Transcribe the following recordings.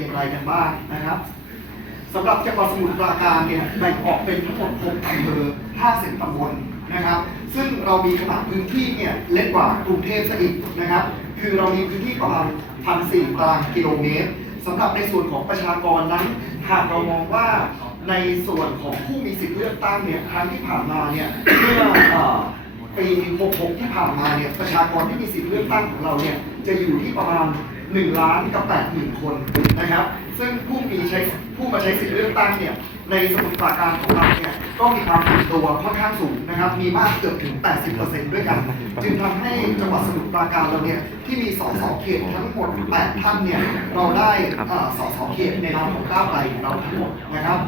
อย่างไรกันบ้างนะครับสำหรับจังหวัดสมุทรปราการเนี่ยแบ่งออกเป็นทั้งหมด6อำเภอ50ตำบลนะครับ ซึ่งเรามีขนาดพื้นที่เนี่ยเล็กกว่ากรุงเทพซะอีกนะครับ คือเรามีพื้นที่ประมาณ1,400ตารางกิโลเมตรสำหรับในส่วนของประชากรนั้นหากเรามองว่าในส่วนของผู้มีสิทธิเลือกตั้งเนี่ยครั้งที่ผ่านมาเนี่ยเมื่อเอ่อปี 66 ที่ผ่านมาเนี่ยประชากรที่มีสิทธิเลือกตั้งของเราเนี่ยจะอยู่ที่ประมาณ 1 ล้านกับ8หมื่นคนนะครับ ซึ่งผู้มีใช้ผู้มาใช้สิทธิเลือกตั้งเนี่ยในสมุทรปราการของเราเนี่ยก็มีความตื่นตัวค่อนข้างสูงนะครับ มีมากเกือบถึง 80%ด้วยกัน จึงทำให้จังหวัดสมุทรปราการเราเนี่ยที่มีสสเขตทั้งหมด 8 ท่านเนี่ยเราได้สสเขตในนามของก้าวไกลของเราทั้งหมดนะครับ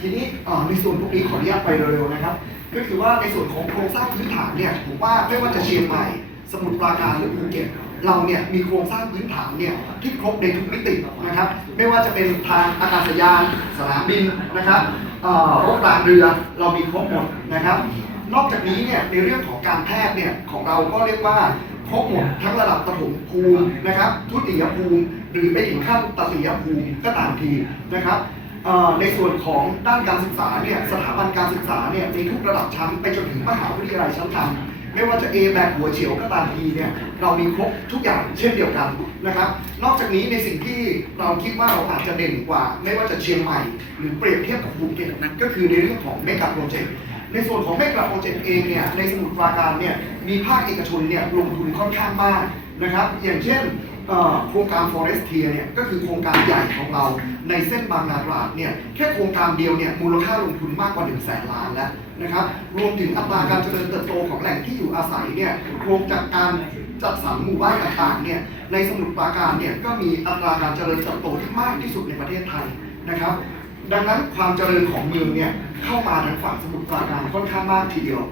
ทีนี้อ่อในส่วนพวกนี้ขออนุญาตไปเร็วๆนะครับ ก็คือว่าในส่วนของโครงสร้างพื้นฐานเนี่ยผมว่าไม่ว่าจะเชียงใหม่ สมุทรปราการหรือภูเก็ตเราเนี่ยมีโครงสร้างพื้นฐานเนี่ยที่ครบในทุกมิตินะครับไม่ว่าจะเป็นทางอากาศยาน สนามบินนะครับอ่อรถรางเรือเรามีครบหมดนะครับ นอกจากนี้เนี่ยในเรื่องของการแพทย์เนี่ยของเราก็เรียกว่าครบหมดทั้งระดับปฐมภูมินะครับทุติยภูมิ หรือไปถึงขั้นตติยภูมิก็ตามทีนะครับอ่อในส่วนของด้านการศึกษาเนี่ยสถาบันการศึกษาเนี่ยมีทุกระดับชั้นไปจนถึงมหาวิทยาลัยชั้นนำ ไม่ว่าจะ A แบบหัวเฉียวก็ตามทีเนี่ยเรามีครบทุกอย่างเช่นเดียวกันนะครับ นอกจากนี้ในสิ่งที่เราคิดว่าเราอาจจะเด่นกว่า ไม่ว่าจะเชียงใหม่ หรือเปรียบเทียบกับภูเก็ตนั่นก็คือในเรื่องของเมกะโปรเจกต์ในส่วนของเมกะโปรเจกต์เองเนี่ยในสมุทรปราการเนี่ยมีภาคเอกชนเนี่ยลงทุนค่อนข้างมากนะครับ อย่างเช่นโครงการ Forestier เนี่ยก็คือโครงการใหญ่ของเราในเส้นบางนาตราดเนี่ยแค่โครงการเดียวเนี่ยมูลค่าลงทุนมากกว่า1นึ่งแสนล้านแล้ว นะครับ รวมถึงอัตราการเจริญเติบโตของแหล่งที่อยู่อาศัยเนี่ยรวมจากการจัดสรรหมู่บ้านต่างๆเนี่ยในสมุทรปราการเนี่ยก็มีอัตราการเจริญเติบโตที่มากที่สุดในประเทศไทยนะครับ ดังนั้นความเจริญของเมืองเนี่ยเข้ามาทางฝั่งสมุทรปราการค่อนข้างมากทีเดียว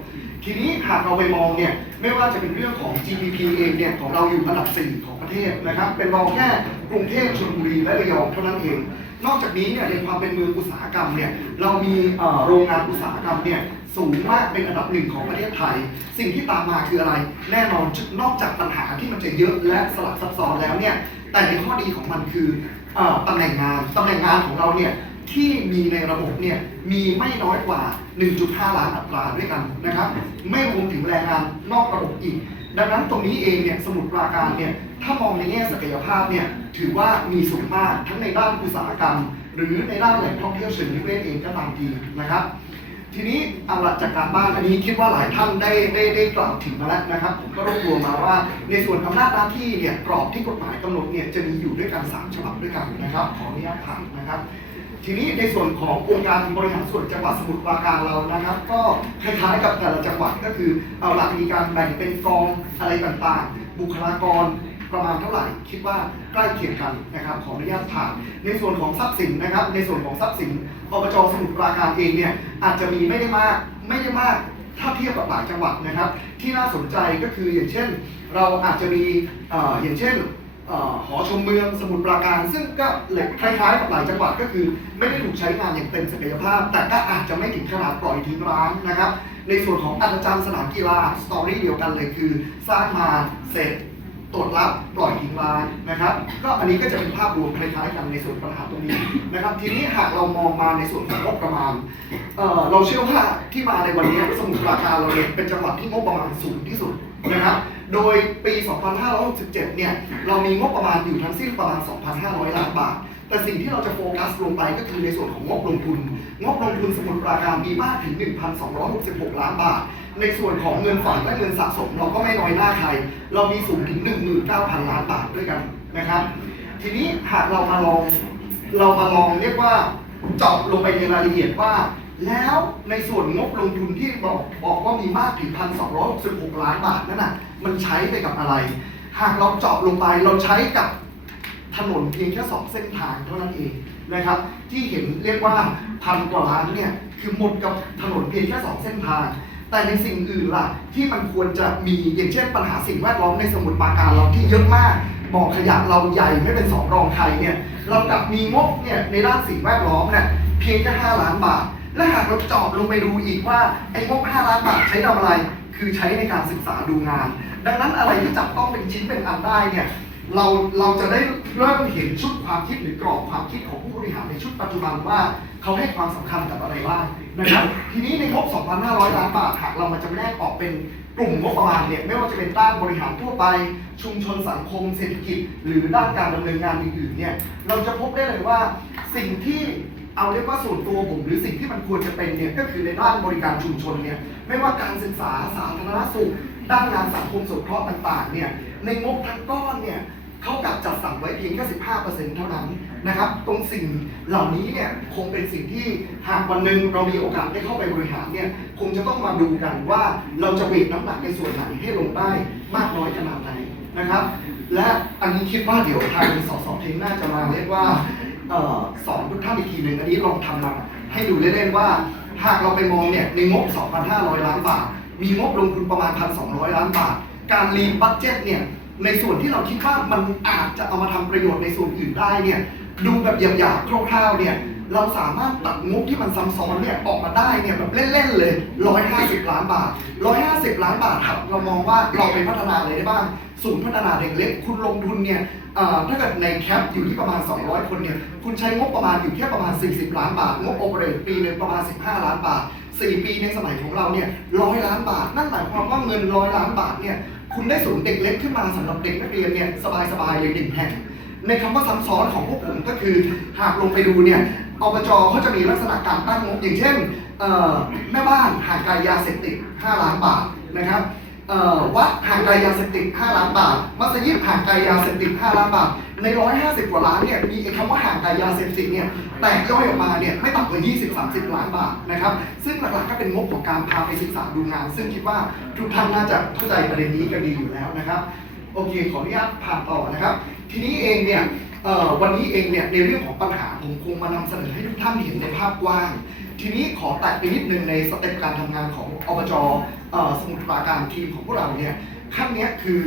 ทีนี้หากเราไปมองเนี่ยไม่ว่าจะเป็นเรื่องของ GDP เองเนี่ยของเราอยู่อันดับ 4 ของประเทศนะครับเป็นรองแค่กรุงเทพชลบุรีและระยองเท่านั้นเอง นอกจากนี้เนี่ยในความเป็นเมืองอุตสาหกรรมเนี่ยเรามีโรงงานอุตสาหกรรมเนี่ยสูงมากเป็นอันดับหนึ่งของประเทศไทย สิ่งที่ตามมาคืออะไร แน่นอนนอกจากปัญหาที่มันจะเยอะและสลับซับซ้อนแล้วเนี่ยแต่ในข้อดีของมันคืออตำแหน่งงานตำแหน่งงานของเราเนี่ยที่มีในระบบเนี่ยมีไม่น้อยกว่า 1.5 ล้านอัตราด้วยกันนะครับ ไม่รวมถึงแรงงานนอกระบบอีก ดังนั้นตรงนี้เองเนี่ยสมุทรปราการเนี่ยถ้ามองในแง่ศักยภาพเนี่ยถือว่ามีสูงมากทั้งในด้านอุตสาหกรรม หรือในด้านแหล่งท่องเที่ยวเชิงนิเวศเองก็ตามทีนะครับ ทีนี้เอาละจากการบ้านอันนี้คิดว่าหลายท่านได้ได้ได้กล่าวถึงมาแล้วนะครับ ผมก็รวบรวมมาว่าในส่วนอำนาจหน้าที่เนี่ยกรอบที่กฎหมายกำหนดเนี่ยจะมีอยู่ด้วยกัน3ฉบับด้วยกันนะครับขออนุญาตผ่านนะครับ ทีนี้ในส่วนขององค์การบริหารส่วนจังหวัดสมุทรปราการเรานะครับ ก็คล้ายๆกับแต่ละจังหวัดก็คือเอาหลักมีการแบ่งเป็นกองอะไรต่างๆ บุคลากรประมาณเท่าไหร่คิดว่าใกล้เคียงกันนะครับขออนุญาตผ่านในส่วนของทรัพย์สินนะครับ ในส่วนของทรัพย์สินอบจสมุทรปราการเองเนี่ยอาจจะมีไม่ได้มากไม่ได้มากถ้าเทียบกับหลายจังหวัดนะครับ ที่น่าสนใจก็คืออย่างเช่น เราอาจจะมีออย่างเช่น หอชมเมืองสมุทรปราการ ซึ่งก็เลคล้ายๆกับหลายจังหวัดก็คือ ไม่ได้ถูกใช้งานอย่างเต็มศักยภาพ แต่ก็อาจจะไม่ถึงขนาดปล่อยทิ้งร้างนะครับ ในส่วนของอาจารย์สนามกีฬาสตอรี่เดียวกันเลยคือ สร้างมาเสร็จตรวจรับปล่อยทิ้งร้างนะครับ ก็อันนี้ก็จะเป็นภาพรวมคล้ายๆกันในส่วนปัญหาตรงนี้นะครับ ทีนี้หากเรามองมาในส่วนของงบประมาณเเราเชื่อว่าที่มาในวันนี้สมุทรปราการเราเนี่ยเป็นจังหวัดที่งบประมาณสูงที่สุด นะครับ โดยปี 2567 เนี่ย เรามีงบประมาณอยู่ทั้งสิ้นประมาณ 2,500 ล้านบาท แต่สิ่งที่เราจะโฟกัสลงไปก็คือในส่วนของงบลงทุน งบลงทุนสมุทรปราการมีมากถึง 1,266 ล้านบาท ในส่วนของเงินฝากและเงินสะสม เราก็ไม่น้อยหน้าใคร เรามีสูงถึง 19,000 ล้านบาทด้วยกันนะครับ ทีนี้หากเรามาลอง เรามาลองเรียกว่าเจาะลงไปในรายละเอียดว่า แล้วในส่วนงบลงทุนที่บอกบอกว่ามีมากถึง1,266ล้านบาทนั่นน่ะมันใช้ไปกับอะไร หากเราเจาะลงไปเราใช้กับถนนเพียงแค่สองเส้นทางเท่านั้นเองนะครับ ที่เห็นเรียกว่าพันกว่าล้านเนี่ยคือหมดกับถนนเพียงแค่สองเส้นทาง แต่ในสิ่งอื่นล่ะ ที่มันควรจะมีอย่างเช่นปัญหาสิ่งแวดล้อมในสมุทรปราการเราที่เยอะมากบ่อขยะเราใหญ่ไม่เป็นสองรองใครเนี่ยเรากลับมีงบเนี่ยในด้านสิ่งแวดล้อมเนี่ยเพียงแค่5ล้านบาท และหากเราเจาะลงไปดูอีกว่าไอ้งบ5ล้านบาทใช้ทำอะไร คือใช้ในการศึกษาดูงาน ดังนั้นอะไรที่จับต้องเป็นชิ้นเป็นอันได้เนี่ยเราเราจะได้เริ่มเห็นชุดความคิดหรือกรอบความคิดของผู้บริหารในชุดปัจจุบันว่าเขาให้ความสำคัญกับอะไรบ้างนะครับ ทีนี้ในงบ 2,500 ล้านบาทหากเรามาจำแนกออกเป็นกลุ่มงบประมาณเนี่ยไม่ว่าจะเป็นด้านบริหารทั่วไป ชุมชนสังคมเศรษฐกิจ หรือด้านการดำเนินงานอื่นๆเนี่ยเราจะพบได้เลยว่าสิ่งที่ เอาเรียกว่าส่วนตัวผมหรือสิ่งที่มันควรจะเป็นเนี่ยก็คือในด้านบริการชุมชนเนี่ยไม่ว่าการศึกษาสาธารณสุข ด้านงานสังคมสงเคราะห์ต่างๆเนี่ยในงบทั้งก้อนเนี่ยเขากลับจัดสรรไว้เพียงแค่15%เท่านั้นนะครับตรงสิ่งเหล่านี้เนี่ยคงเป็นสิ่งที่หากวันหนึ่งเรามีโอกาสได้เข้าไปบริหารเนี่ยคงจะต้องมาดูกันว่าเราจะเวทน้ำหนักในส่วนไหนให้ลงได้มากน้อยขนาดไหนนะครับ และอันนี้คิดว่าเดี๋ยวทางสสเทงน่าจะมาเรียกว่า สอนทุกท่านอีกทีหนึ่งอันนี้ลองทำมาให้ดูเล่นๆว่า หากเราไปมองเนี่ยในงบ 2,500 ล้านบาท มีงบลงทุนประมาณ 1,200 ล้านบาท การรีบัตเจ็ตเนี่ยในส่วนที่เราคิดว่ามันอาจจะเอามาทำประโยชน์ในส่วนอื่นได้เนี่ยดูแบบหยาบๆคร่าวๆเนี่ยเราสามารถตัดงบที่มันซ้ำซ้อนเนี่ยออกมาได้เนี่ยแบบเล่นๆเลย 150 ล้านบาท 150 ล้านบาทครับเรามองว่าเราไปพัฒนาอะไรได้บ้าง ศูนย์พัฒนาเด็กเล็ก คุณลงทุนเนี่ยถ้าเกิดในแคปอยู่ที่ประมาณ 200 คนเนี่ยคุณใช้งบประมาณอยู่แค่ประมาณ 40 ล้านบาท งบโอเปเรตปีหนึ่งประมาณ 15 ล้านบาท 4 ปีในสมัยของเราเนี่ยร้อยล้านบาท นั่นหมายความว่าเงินร้อยล้านบาทเนี่ยคุณได้ศูนย์เด็กเล็กขึ้นมาสำหรับเด็กนักเรียนเนี่ยสบายๆเลยหนึ่งแห่งในคำว่าซ้ำซ้อนของพวกผมก็คือหากลงไปดูเนี่ยอบจเขาจะมีลักษณะการตั้งงบอย่างเช่นแม่บ้านห่างไกลยาเสพติด 5 ล้านบาทนะครับ วัดห่างไกลยาเสพติด 5 ล้านบาท มัสยิดห่างไกลยาเสพติด 5 ล้านบาท ใน 150 กว่าล้านเนี่ยมีคำว่าห่างไกลยาเสพติดเนี่ยแตกย่อยออกมาเนี่ยไม่ต่ำกว่า 20-30 ล้านบาทนะครับ ซึ่งหลักๆก็เป็นงบของการพาไปศึกษาดูงาน ซึ่งคิดว่าทุกท่านน่าจะเข้าใจประเด็นนี้กันดีอยู่แล้วนะครับ โอเคขออนุญาตผ่านต่อนะครับ ทีนี้เองเนี่ยวันนี้เองเนี่ยในเรื่องของปัญหาผมคงมานำเสนอให้ทุกท่านเห็นในภาพกว้าง ทีนี้ขอแตะไปนิดนึงในสเต็ปการทำงานของอบจสมุทรปราการทีมของพวกเราเนี่ยขั้นเนี้ยคือ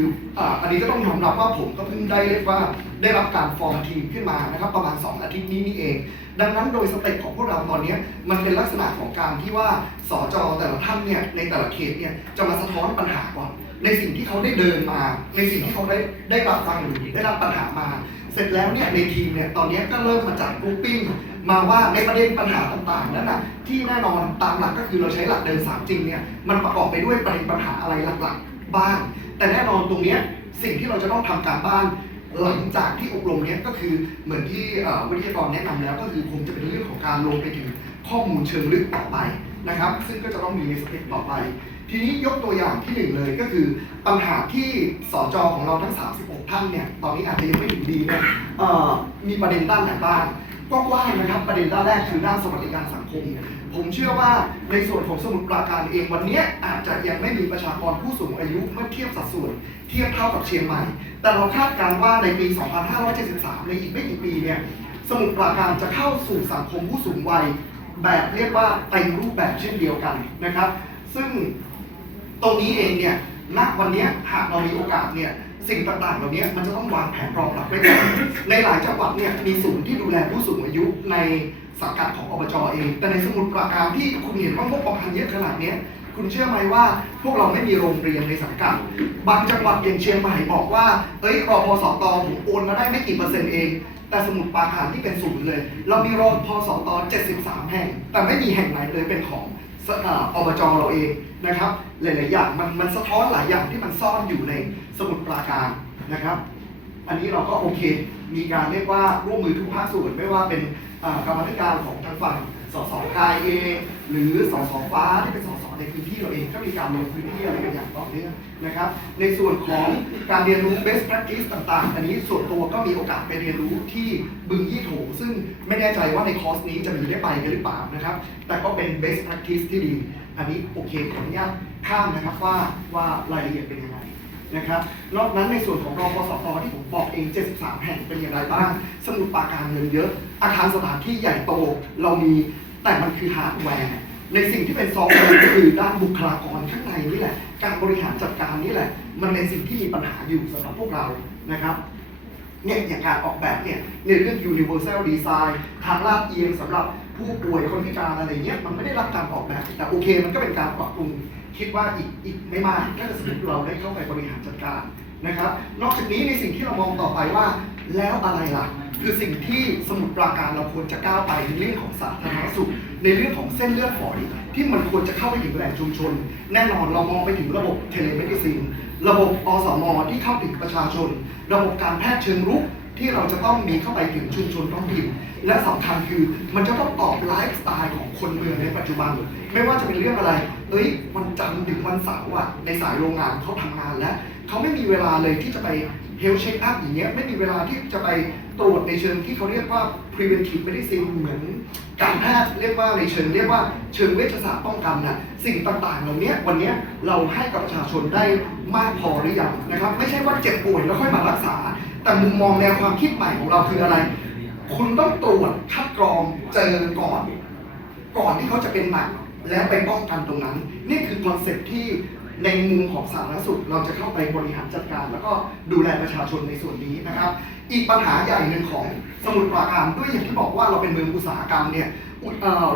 อันนี้ก็ต้องยอมรับว่าผมก็เพิ่งได้เรียกว่าได้รับการฟอร์มทีมขึ้นมานะครับประมาณ 2 อาทิตย์นี้นี่เอง ดังนั้นโดยสเต็ปของพวกเราตอนเนี้ยมันเป็นลักษณะของการที่ว่าสจแต่ละท่านเนี่ยในแต่ละเขตเนี่ยจะมาสะท้อนปัญหาก่อน ในสิ่งที่เขาได้เดินมา ในสิ่งที่เขาได้ได้รับฟังหรือได้รับปัญหามา เสร็จแล้วเนี่ยในทีมเนี่ยตอนนี้ก็เริ่มมาจัดกรุ๊ปปิ้งมาว่าในประเด็นปัญหาต่างๆนั้นน่ะที่แน่นอนตามหลักก็คือเราใช้หลักเดินสามจริงเนี่ยมันประกอบไปด้วยประเด็นปัญหาอะไรหลักๆ บ้าง แต่แน่นอนตรงเนี้ยสิ่งที่เราจะต้องทำการบ้านหลังจากที่อบรมเนี้ยก็คือเหมือนที่วิทยากรแนะนำแล้ว ก็คือคงจะเป็นเรื่องของการลงไปถึงข้อมูลเชิงลึกต่อไปนะครับ ซึ่งก็จะต้องมีในสเต็ปต่อไป ทีนี้ยกตัวอย่างที่หนึ่งเลยก็คือปัญหาที่สจอของเราทั้ง 36 ท่านเนี่ยตอนนี้อาจจะยังไม่ถึงดีนี่ยเอ่อมีประเด็นด้านไหนบ้างกว้างๆนะครับประเด็นด้านแรกคือด้านสวัสดิการสังคม ผมเชื่อว่าในส่วนของสมุทรปราการเองวันนี้อาจจะยังไม่มีประชากรผู้สูงอายุเมื่อเทียบสัดส่วน เทียบเท่ากับเชียงใหม่ แต่เราคาดการณ์ว่าในปี 2573 ในอีกไม่กี่ปีเนี่ยสมุทรปราการจะเข้าสู่สังคมผู้สูงวัย แบบเรียกว่าเต็มรูปแบบเช่นเดียวกันนะครับ ซึ่ง ตรงนี้เองเนี่ยณวันนี้หากเรามีโอกาสเนี่ยสิ่งต่างๆเหล่านี้มันจะต้องวางแผนรองรับไว้ก่อนในหลายจังหวัดเนี่ยมีศูนย์ที่ดูแลผู้สูงอายุในสังกัดของอบจเอง แต่ในสมุทรปราการที่คุณเห็นว่างบประมาณเยอะขนาดนี้คุณเชื่อไหมว่าพวกเราไม่มีโรงเรียนในสังกัด บางจังหวัดอย่างเชียงใหม่บอกว่า เอ้ยรอพสตผมโอนมาได้ไม่กี่เปอร์เซ็นต์เอง แต่สมุทรปราการที่เป็นศูนย์เลย เรามีรอพสต73 แห่ง แต่ไม่มีแห่งไหนเลยเป็นของ อ่าอบจเราเองนะครับ หลายๆอย่างมันมันสะท้อนหลายอย่างที่มันซ่อนอยู่ในสมุดปราการนะครับ อันนี้เราก็โอเค มีการเรียกว่าร่วมมือทุกภาคส่วนไม่ว่าเป็นกรรมธิการของทางฝั่ง สสกายเองหรือสสฟ้าที่เป็นสสในพื้นที่เราเองก็มีการลงพื้นที่อะไรกันอย่างต่อเนื่องนะครับ ในส่วนของการเรียนรู้ best practice ต่างๆ อันนี้ส่วนตัวก็มีโอกาสไปเรียนรู้ที่บึงยี่โถซึ่งไม่แน่ใจว่าในคอร์สนี้จะมีได้ไปกันหรือเปล่านะครับ แต่ก็เป็น best practice ที่ดี อันนี้โอเคขออนุญาตข้ามนะครับว่าว่ารายละเอียดเป็นยังไง นะครับนอกนั้นในส่วนของรอปสตที่ผมบอกเอง 73 แห่งเป็นอย่างไรบ้าง สมุดปราการเงินเยอะ อาคารสถานที่ใหญ่โตเรามีแต่มันคือฮาร์ดแวร์ในสิ่งที่เป็นซอฟต์แวร์ก็คือด้านบุคลากรข้างในนี่แหละ การบริหารจัดการนี่แหละ มันเป็นสิ่งที่มีปัญหาอยู่สำหรับพวกเรานะครับ เนี่ยอย่างการออกแบบเนี่ยในเรื่อง universal design ทางลาดเอียงสำหรับผู้ป่วยคนพิการอะไรเงี้ยมันไม่ได้รับการออกแบบแต่โอเค มันก็เป็นการปรับปรุงคิดว่าอีกอีกไม่มากถ้าเกิดสมมติเราได้เข้าไปบริหารจัดการนะครับ นอกจากนี้ในสิ่งที่เรามองต่อไปว่า แล้วอะไรล่ะ คือสิ่งที่สมุทรปราการเราควรจะก้าวไปในเรื่องของสาธารณสุข ในเรื่องของเส้นเลือดฝอยที่มันควรจะเข้าไปถึงแหล่งชุมชน แน่นอนเรามองไปถึงระบบเทเลเมดิซิน ระบบอสมที่เข้าถึงประชาชน ระบบการแพทย์เชิงรุกที่เราจะต้องมีเข้าไปถึงชุมชนท้องถิ่นและสำคัญคือมันจะต้องตอบไลฟ์สไตล์ของคนเมืองในปัจจุบัน ไม่ว่าจะเป็นเรื่องอะไร เอ้ยวันจันทร์ถึงวันเสาร์อะในสายโรงงานเขาทำงานแล้วเขาไม่มีเวลาเลยที่จะไปเฮลเช็คอัพอย่างเงี้ยไม่มีเวลาที่จะไป ตรวจในเชิงที่เขาเรียกว่า preventive medicine เหมือนการแพทย์เรียกว่าในเชิงเรียกว่าเชิงเวชศาสตร์ป้องกันนะสิ่งต่างๆ เหล่านี้วันนี้เราให้กับประชาชนได้มากพอหรือยังนะครับ ไม่ใช่ว่าเจ็บป่วยแล้วค่อยมารักษา แต่มุมมองแนวความคิดใหม่ของเราคืออะไร คุณต้องตรวจคัดกรองเจอก่อน ก่อนที่เขาจะเป็นหนักแล้วไปป้องกันตรงนั้น นี่คือคอนเซ็ปที่ ในมุมของสาธารณสุขเราจะเข้าไปบริหารจัดการ แล้วก็ดูแลประชาชนในส่วนนี้นะครับ อีกปัญหาใหญ่หนึ่งของสมุทรปราการด้วยอย่างที่บอกว่าเราเป็นเมืองอุตสาหกรรมเนี่ย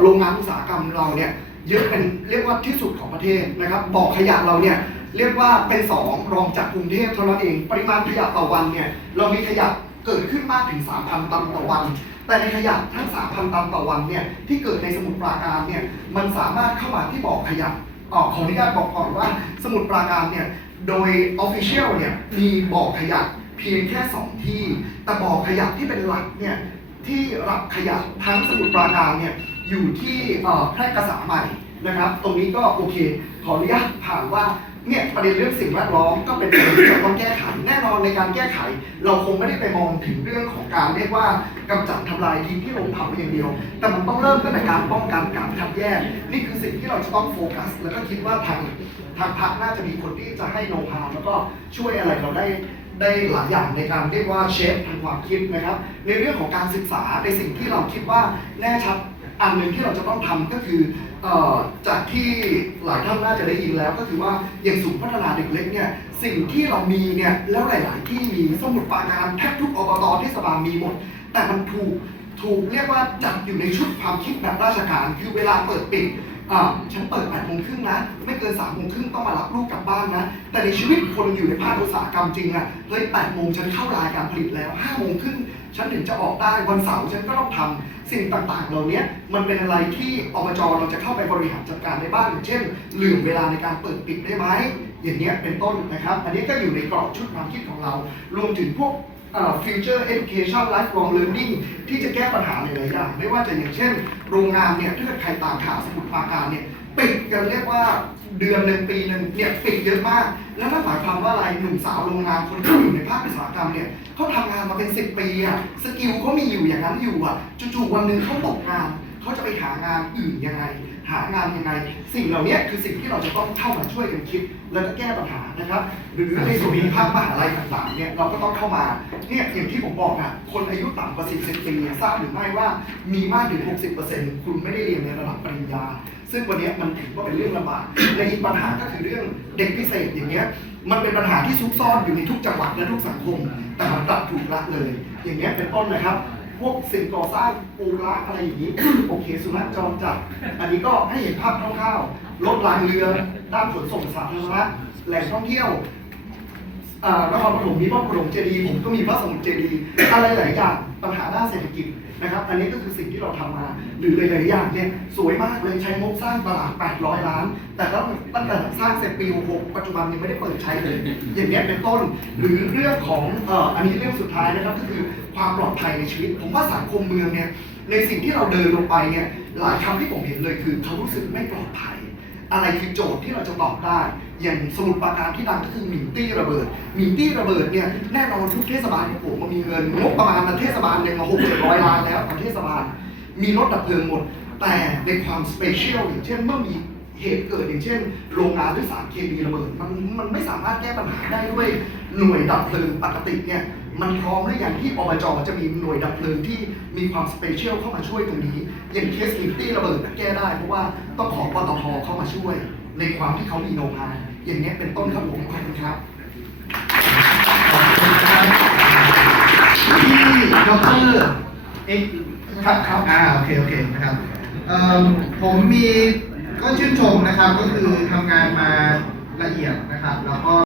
โรงงานอุตสาหกรรมเราเนี่ยเยอะเป็นเรียกว่าที่สุดของประเทศนะครับบ่อขยะเราเนี่ยเรียกว่าเป็นสองรองจากกรุงเทพเท่านั้นเอง ปริมาณขยะต่อวันเนี่ยเรามีขยะเกิดขึ้นมากถึง 3,000 ตันต่อวัน แต่ในขยะทั้ง 3,000 ตันต่อวันเนี่ยที่เกิดในสมุทรปราการเนี่ยมันสามารถเข้ามาที่บ่อขยะ ออขออนุญาตบอกก่อนว่า สมุดปราการเนี่ย โดย Official เนี่ย มีบ่อขยะเพียงแค่ 2 ที่ แต่บ่อขยะที่เป็นหลักเนี่ย ที่รับขยะทั้งสมุดปราการเนี่ย อยู่ที่แพร่กษาใหม่นะครับ ตรงนี้ก็โอเค ขออนุญาตผ่านว่า เนี่ยประเด็นเรื่องสิ่งแวดล้อมก็เป็นประเด็นที่จะต้องแก้ไขแน่นอนในการแก้ไข เราคงไม่ได้ไปมองถึงเรื่องของการเรียกว่ากำจัดทำลายทิ้งที่ลงเผาอย่างเดียว แต่มันต้องเริ่มตั้งแต่การป้องกันการคัดแยก นี่คือสิ่งที่เราจะต้องโฟกัส แล้วก็คิดว่าทางทางพรรคน่าจะมีคนที่จะให้โน้ตฮาแล้วก็ช่วยอะไรเราได้ได้หลายอย่างในการเรียกว่าเชฟทางความคิดนะครับ ในเรื่องของการศึกษาในสิ่งที่เราคิดว่าแน่ชัด อันหนึ่งที่เราจะต้องทำก็คือจากที่หลายท่านน่าจะได้ยินแล้ว ก็คือว่าอย่างศูนย์พัฒนาเด็กเล็กเนี่ยสิ่งที่เรามีเนี่ยแล้วหลาย ๆ ที่มีสมุดปราการแทบทุกอบตเทศบาลมีหมด แต่มันถูกถูกเรียกว่าจัดอยู่ในชุดความคิดแบบราชการคือเวลาเปิดปิดฉันเปิดแปดโมงครึ่งนะ ไม่เกินสามโมงครึ่งต้องมารับลูกกลับบ้านนะ แต่ในชีวิตคนอยู่ในภาคอุตสาหกรรมจริงอะเฮ้ยแปดโมงฉันเข้ารายการผลิตแล้วห้าโมงครึ่ง ฉันถึงจะออกได้วันเสาร์ฉันก็ต้องทำสิ่งต่างๆ เหล่านี้มันเป็นอะไรที่อบจเราจะเข้าไปบริหารจัดการในบ้านอย่างเช่นลืมเวลาในการเปิดปิดได้ไหมอย่างเนี้ยเป็นต้นนะครับ อันนี้ก็อยู่ในกรอบชุดความคิดของเรา รวมถึงพวกเอ่อ future education lifelong learning ที่จะแก้ปัญหาหลายๆอย่างไม่ว่าจะอย่างเช่น โรงงานเนี่ยถ้าใครตามข่าวสมุทรปราการเนี่ยปิดกันเรียกว่า เดือนหนึ่งปีหนึ่งเนี่ยปิดเยอะมาก แล้วนั่นหมายความว่าอะไรหนุ่มสาวโรงงานคนที่อยู่ในภาคอุตสาหกรรมเนี่ยเขาทำงานมาเป็นสิบปีอะสกิลเขามีอยู่อย่างนั้นอยู่อะจู่ๆวันหนึ่งเขาตกงาน เขาจะไปหางานอื่นยังไง หางานยังไง สิ่งเหล่านี้คือสิ่งที่เราจะต้องเข้ามาช่วยกันคิด แล้วก็แก้ปัญหานะครับ หรือในส่วนของภาคมหาลัยต่างๆเนี่ยเราก็ต้องเข้ามาเนี่ยอย่างที่ผมบอกอะคนอายุต่ำกว่า40ปีเนี่ยทราบหรือไม่ว่ามีมากถึง 60%คุณไม่ได้เรียนในระดับปริญญา ซึ่งวันนี้มันถือว่าเป็นเรื่องลำบากและอีกปัญหาก็คือเรื่องเด็กพิเศษอย่างเงี้ยมันเป็นปัญหาที่ซุกซ่อนอยู่ในทุกจังหวัดและทุกสังคม แต่มันกลับถูกละเลย อย่างเงี้ยเป็นต้นนะครับ พวกสิ่งก่อสร้างปูระอะไรอย่างนี้ โอเค สุนัขจรจัด อันนี้ก็ให้เห็นภาพคร่าวๆรถรางเรือ ด้านขนส่งสาธารณะแหล่งท่องเที่ยวอ่านครปฐมมีพระปฐมเจดีย์ผมก็มีพระสมุทรเจดีย์อะไรหลายอย่างปัญหาด้านเศรษฐกิจนะครับ อันนี้ก็คือสิ่งที่เราทำมา หรือหลายๆอย่างเนี่ยสวยมากเลยใช้งบสร้างตลาด 800 ล้าน แต่ก็ตั้งแต่สร้างเสร็จปี66ปัจจุบันยังไม่ได้เปิดใช้เลย อย่างนี้เป็นต้น หรือเรื่องของเอ่ออันนี้เรื่องสุดท้ายนะครับก็คือความปลอดภัยในชีวิต ผมว่าสังคมเมืองเนี่ยในสิ่งที่เราเดินลงไปเนี่ยหลายคำที่ผมเห็นเลยคือเขารู้สึกไม่ปลอดภัย อะไรคือโจทย์ที่เราจะตอบได้ อย่างสมุดปราการที่ดังก็คือหมิงตี้ระเบิดหมิงตี้ระเบิดเนี่ยแน่นอนทุกเทศบาลของผมมันมีเงินงบประมาณเทศบาลหนึ่งมาหกเจ็ดร้อยล้านแล้วทางเทศบาล มีรถดับเพลิงหมด แต่ในความสเปเชียลอย่างเช่นเมื่อมีเหตุเกิดอย่างเช่น โรงงานด้วยสารเคมีระเบิดมันมันไม่สามารถแก้ปัญหาได้ด้วยหน่วยดับเพลิงปกติเนี่ยมันพร้อมหรือยังที่อบจจะมีหน่วยดับเพลิงที่มีความสเปเชียลเข้ามาช่วยตรงนี้ อย่างเคสมิตี้ระเบิดน่ะแก้ได้เพราะว่าต้องขอปตทเข้ามาช่วย ในความที่เขามีโน้ตฮาวอย่างนี้ยเป็นต้นครับผมขอบคุณครับที่ดอกเตอรเอ็ก ครับครับอ่าโอเคโอเคนะครับเอ่อผมมีก็ชื่นชมนะครับก็คือทำงานมาละเอียดนะครับ แล้วก็